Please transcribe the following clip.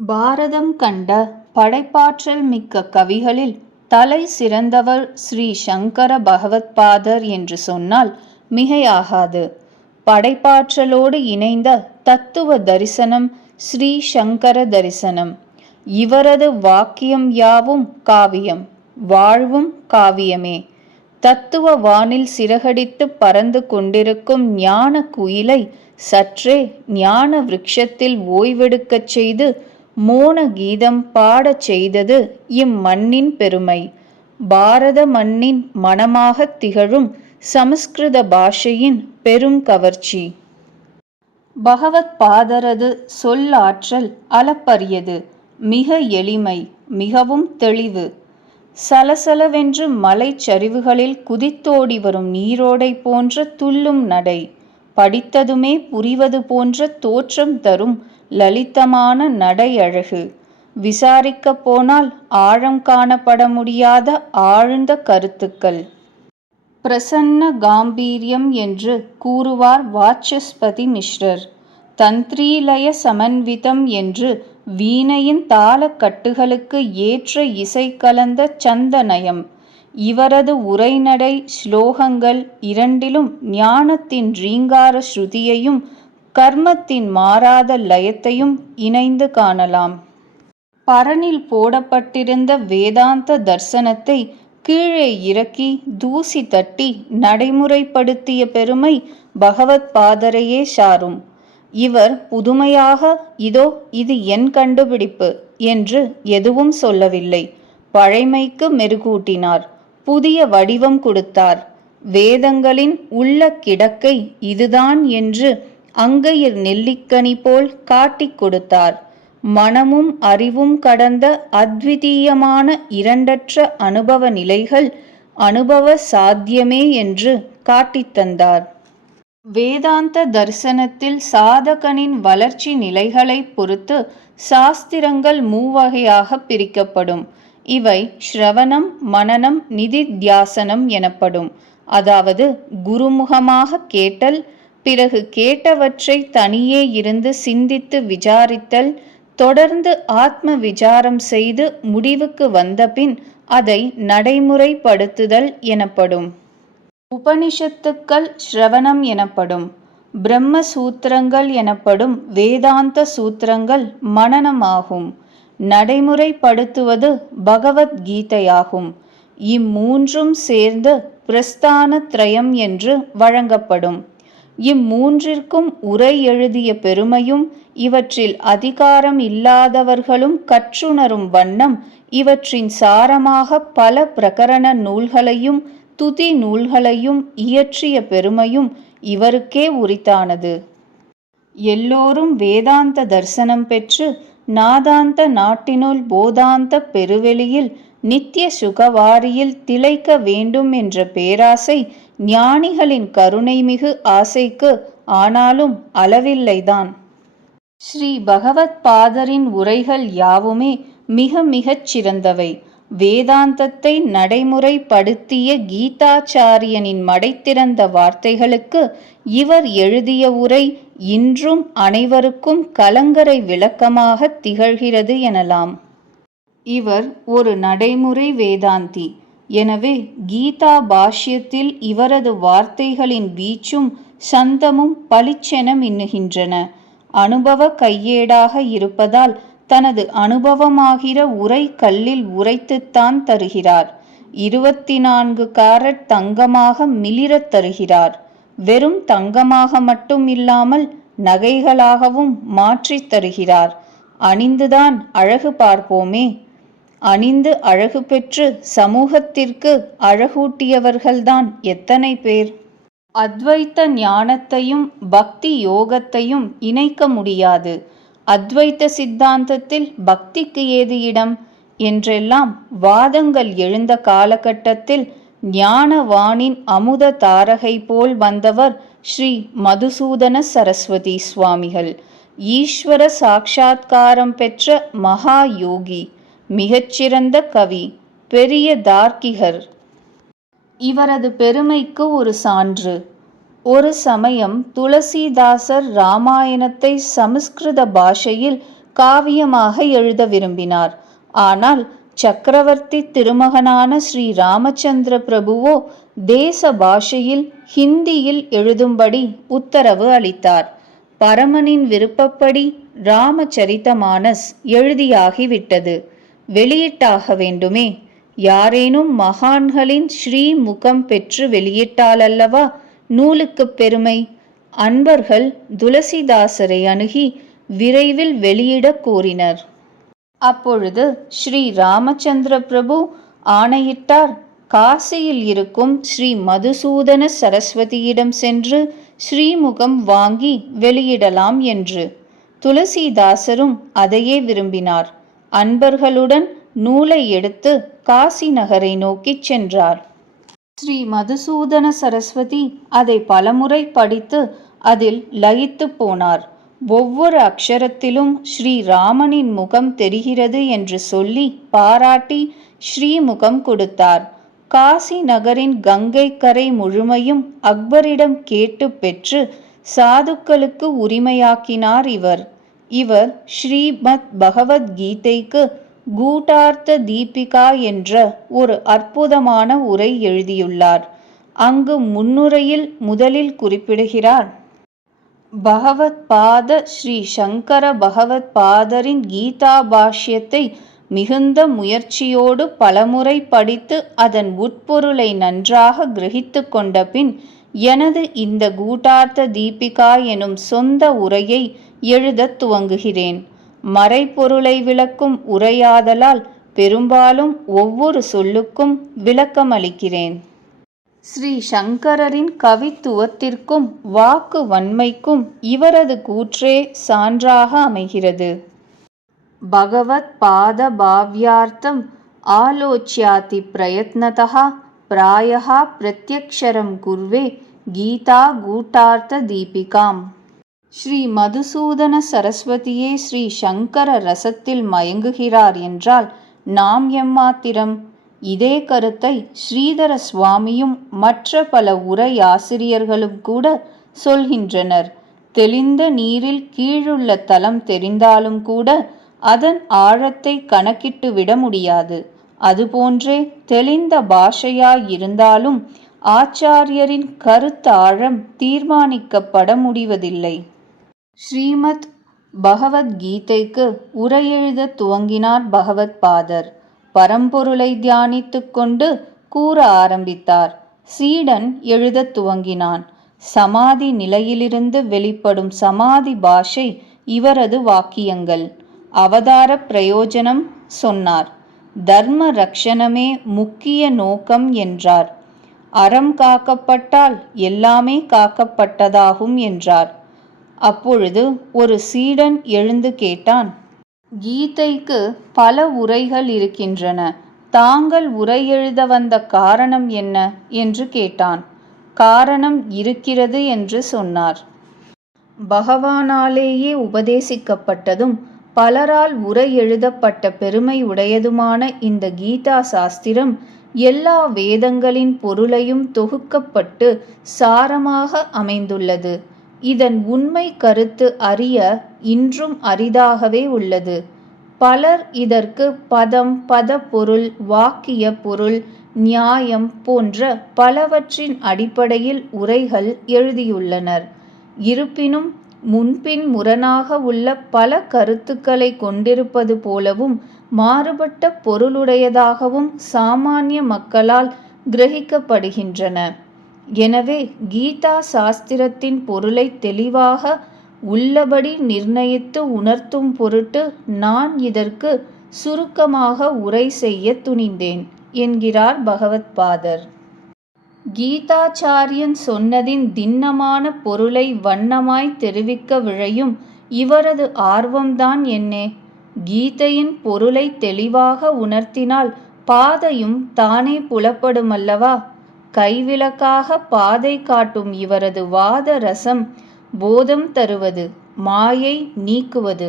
பாரதம் கண்ட படைப்பாற்றல் மிக்க கவிகளில் தலை சிறந்தவர் ஸ்ரீ சங்கர பகவத்பாதர் என்று சொன்னால் மிகையாகாது. படைப்பாற்றலோடு இணைந்த தத்துவ தரிசனம் ஸ்ரீ சங்கர தரிசனம். இவரது வாக்கியம் யாவும் காவியம், வாழ்வும் காவியமே. தத்துவ வானில் சிறகடித்து பறந்து கொண்டிருக்கும் ஞான குயிலை சற்றே ஞான விருட்சத்தில் ஓய்வெடுக்கச் செய்து மோன கீதம் பாடச் செய்தது இம்மண்ணின் பெருமை. பாரத மண்ணின் மனமாகத் திகழும் சமஸ்கிருத பாஷையின் பெரும் கவர்ச்சி. பகவத்பாதரது சொல்லாற்றல் அளப்பரியது. மிக எளிமை, மிகவும் தெளிவு. சலசலவென்று மலைச்சரிவுகளில் குதித்தோடி வரும் நீரோடை போன்ற துள்ளும் நடை, படித்ததுமே புரிவது போன்ற தோற்றம் தரும் லலிதமான நடை அழகு. விசாரிக்கப் போனால் ஆழம் காணப்பட முடியாத ஆழ்ந்த கருத்துக்கள். பிரசன்ன காம்பீரியம் என்று கூறுவார் வாச்சஸ்பதி மிஸ்ரர். தந்த்ரீலய சமன்விதம் என்று வீணையின் தாளக்கட்டுகளுக்கு ஏற்ற இசை கலந்த சந்தநயம். இவரது உரைநடை ஸ்லோகங்கள் இரண்டிலும் ஞானத்தின் ரீங்கார ஸ்ருதியையும் கர்மத்தின் மாறாத லயத்தையும் இணைந்து காணலாம். பரனில் போடப்பட்டிருந்த வேதாந்த தர்சனத்தை கீழே இறக்கி தூசி தட்டி நடைமுறைப்படுத்திய பெருமை பகவத்பாதரையே சாரும். இவர் புதுமையாக இதோ இது என் கண்டுபிடிப்பு என்று எதுவும் சொல்லவில்லை. பழைமைக்கு மெருகூட்டினார், புதிய வடிவம் கொடுத்தார். வேதங்களின் உள்ள கிடக்கை இதுதான் என்று அங்கையில் நெல்லிக்கனி போல் காட்டிக் கொடுத்தார். மனமும் அறிவும் கடந்த அத்விதீயமான இரண்டற்ற அனுபவ நிலைகள் அனுபவ சாத்தியமே என்று காட்டித்தந்தார். வேதாந்த தரிசனத்தில் சாதகனின் வளர்ச்சி நிலைகளை பொறுத்து சாஸ்திரங்கள் மூவகையாக பிரிக்கப்படும். இவை ஸ்ரவணம், மனனம், நிதித்தியாசனம் எனப்படும். அதாவது குருமுகமாக கேட்டல், பிறகு கேட்டவற்றை தனியே இருந்து சிந்தித்து விசாரித்தல், தொடர்ந்து ஆத்ம விசாரம் செய்து முடிவுக்கு வந்தபின் அதை நடைமுறைப்படுத்துதல் எனப்படும். உபனிஷத்துக்கள் ஸ்ரவணம் எனப்படும். பிரம்ம சூத்திரங்கள் எனப்படும் வேதாந்த சூத்திரங்கள் மனனமாகும். நடைமுறைப்படுத்துவது பகவத்கீதையாகும். இம்மூன்றும் சேர்ந்து பிரஸ்தான திரயம் என்று வழங்கப்படும். இம்மூன்றிற்கும் உரை எழுதிய பெருமையும் இவற்றில் அதிகாரம் இல்லாதவர்களும் கற்றுணரும் வண்ணம் இவற்றின் சாரமாக பல பிரகரண நூல்களையும் துதி நூல்களையும் இயற்றிய பெருமையும் இவருக்கே உரித்தானது. எல்லோரும் வேதாந்த தரிசனம் பெற்று நாதாந்த நாட்டினுள் போதாந்த பெருவெளியில் நித்திய சுகவாரியில் திளைக்க வேண்டும் என்ற பேராசை ஞானிகளின் கருணைமிகு ஆசைக்கு ஆனாலும் அளவில்லைதான். ஸ்ரீ பகவத்பாதரின் உரைகள் யாவுமே மிக மிகச் சிறந்தவை. வேதாந்தத்தை நடைமுறைப்படுத்திய கீதாச்சாரியனின் மடைத்திறந்த வார்த்தைகளுக்கு இவர் எழுதிய உரை இன்றும் அனைவருக்கும் கலங்கரை விளக்கமாக திகழ்கிறது எனலாம். இவர் ஒரு நடைமுறை வேதாந்தி. எனவே கீதா பாஷ்யத்தில் இவரது வார்த்தைகளின் வீச்சும் சந்தமும் பளிச்சென மின்னுகின்றன. அனுபவ கையேடாக இருப்பதால் தனது அனுபவமாகிற உரை கல்லில் உரைத்துத்தான் தருகிறார். 24 காரட் தங்கமாக மிளிரத் தருகிறார். வெறும் தங்கமாக மட்டும் இல்லாமல் நகைகளாகவும் மாற்றித் தருகிறார். அணிந்துதான் அழகு பார்ப்போமே. அணிந்து அழகு பெற்று சமூகத்திற்கு அழகூட்டியவர்கள்தான் எத்தனை பேர். அத்வைத்த ஞானத்தையும் பக்தி யோகத்தையும் இணைக்க முடியாது. அத்வைத்த சித்தாந்தத்தில் பக்திக்கு ஏது இடம் என்றெல்லாம் வாதங்கள் எழுந்த காலகட்டத்தில் ஞானவானின் அமுத தாரகை போல் வந்தவர் ஸ்ரீ மதுசூதன சரஸ்வதி சுவாமிகள். ஈஸ்வர சாட்சாத்காரம் பெற்ற மகா யோகி, மிகச்சிறந்த கவி, பெரிய தார்க்கிகர். இவரது பெருமைக்கு ஒரு சான்று. ஒரு சமயம் துளசிதாசர் இராமாயணத்தை சமஸ்கிருத பாஷையில் காவியமாக எழுத விரும்பினார். ஆனால் சக்கரவர்த்தி திருமகனான ஸ்ரீ ராமச்சந்திர பிரபுவோ தேச பாஷையில் ஹிந்தியில் எழுதும்படி உத்தரவு அளித்தார். பரமனின் விருப்பப்படி ராமச்சரிதமானஸ் எழுதியாகிவிட்டது. வெளியிட்டாக வேண்டுமே. யாரேனும் மகான்களின் ஸ்ரீ முகம் பெற்று வெளியிட்டாலல்லவா நூலுக்குப் பெருமை. அன்பர்கள் துளசிதாசரை அணுகி விரைவில் வெளியிடக் கோரினர். அப்பொழுது ஸ்ரீ ராமச்சந்திர பிரபு ஆணையிட்டார். காசியில் இருக்கும் ஸ்ரீ மதுசூதன சரஸ்வதியிடம் சென்று ஸ்ரீமுகம் வாங்கி வெளியிடலாம் என்று. துளசிதாசரும் அதையே விரும்பினார். அன்பர்களுடன் நூலை எடுத்து காசி நகரை நோக்கிச் சென்றார். ஸ்ரீ மதுசூதன சரஸ்வதி அதை பலமுறை படித்து அதில் லயித்து போனார். ஒவ்வொரு அக்ஷரத்திலும் ஸ்ரீராமனின் முகம் தெரிகிறது என்று சொல்லி பாராட்டி ஸ்ரீமுகம் கொடுத்தார். காசி நகரின் கங்கை கரை முழுமையும் அக்பரிடம் கேட்டு பெற்று சாதுக்களுக்கு உரிமையாக்கினார் இவர் ஸ்ரீமத் பகவத்கீதைக்கு கூட்டார்த்த தீபிகா என்ற ஒரு அற்புதமான உரை எழுதியுள்ளார். அங்கு முன்னுரையில் முதலில் குறிப்பிடுகிறார், பகவத் பாத ஸ்ரீ சங்கர பகவத் பாதரின் கீதா பாஷ்யத்தை மிகுந்த முயற்சியோடு பலமுறை படித்து அதன் உட்பொருளை நன்றாக கிரகித்து கொண்ட பின் எனது இந்த கூட்டார்த்த தீபிகா எனும் சொந்த உரையை எழுதத் துவங்குகிறேன். மறைப்பொருளை விளக்கும் உரையாதலால் பெரும்பாலும் ஒவ்வொரு சொல்லுக்கும் விளக்கமளிக்கிறேன். ஸ்ரீ சங்கரரின் கவித்துவத்திற்கும் வாக்கு வன்மைக்கும் இவரது கூற்றே சான்றாக அமைகிறது. பகவத் பாத பாவ்யார்த்தம் ஆலோச்யாதி பிரயத்னதா பிராயஹா பிரத்யக்ஷரம் குர்வே கீதா கூட்டார்த்த தீபிகாம். ஸ்ரீ மதுசூதன சரஸ்வதியே ஸ்ரீ சங்கர ரசத்தில் மயங்குகிறார் என்றால் நாம் எம்மாத்திரம்? இதே கருத்தை ஸ்ரீதர சுவாமியும் மற்ற பல உரையாசிரியர்களும் கூட சொல்கின்றனர். தெளிந்த நீரில் கீழுள்ள தலம் தெரிந்தாலும் கூட அதன் ஆழத்தை கணக்கிட்டு விட முடியாது. அதுபோன்றே தெளிந்த பாஷையாயிருந்தாலும் ஆச்சாரியரின் கருத்தாழம் தீர்மானிக்கப்பட முடிவதில்லை. ஸ்ரீமத் பகவத்கீதைக்கு உரையெழுத துவங்கினார் பகவத் பாதர். பரம்பொருளை தியானித்து கொண்டு கூற ஆரம்பித்தார். சீடன் எழுதத் துவங்கினான். சமாதி நிலையிலிருந்து வெளிப்படும் சமாதி பாஷை இவரது வாக்கியங்கள். அவதார பிரயோஜனம் சொன்னார். தர்ம ரக்ஷணமே முக்கிய நோக்கம் என்றார். அறம் காக்கப்பட்டால் எல்லாமே காக்கப்பட்டதாகும் என்றார். அப்பொழுது ஒரு சீடன் எழுந்து கேட்டான், கீதைக்கு பல உரைகள் இருக்கின்றன. தாங்கள் உரை எழுத வந்த காரணம் என்ன என்று கேட்டான். காரணம் இருக்கிறது என்று சொன்னார். பகவானாலேயே உபதேசிக்கப்பட்டதும் பலரால் உரை எழுதப்பட்ட பெருமை உடையதுமான இந்த கீதா சாஸ்திரம் எல்லா வேதங்களின் பொருளையும் தொகுக்கப்பட்டு சாரமாக அமைந்துள்ளது. இதன் உண்மை கருத்து அறிய இன்றும் அரிதாகவே உள்ளது. பலர் இதற்கு பதம், பத பொருள், வாக்கிய பொருள், நியாயம் போன்ற பலவற்றின் அடிப்படையில் உரைகள் எழுதியுள்ளனர். இருப்பினும் முன்பின் முரணாக உள்ள பல கருத்துக்களை கொண்டிருப்பது போலவும் மாறுபட்ட பொருளுடையதாகவும் சாமானிய மக்களால் கிரகிக்கப்படுகின்றன. எனவே கீதா சாஸ்திரத்தின் பொருளை தெளிவாக உள்ளபடி நிர்ணயித்து உணர்த்தும் பொருட்டு நான் இதற்கு சுருக்கமாக உரை செய்ய துணிந்தேன் என்கிறார் பகவத் பாதர். கீதாச்சாரியன் சொன்னதின் திண்ணமான பொருளை வண்ணமாய் தெரிவிக்க விழையும் இவரது ஆர்வம்தான் என்னே. கீதையின் பொருளை தெளிவாக உணர்த்தினால் பாதையும் தானே புலப்படுமல்லவா? கைவிளக்காக பாதை காட்டும் இவரது வாத ரசம் போதம் தருவது, மாயை நீக்குவது.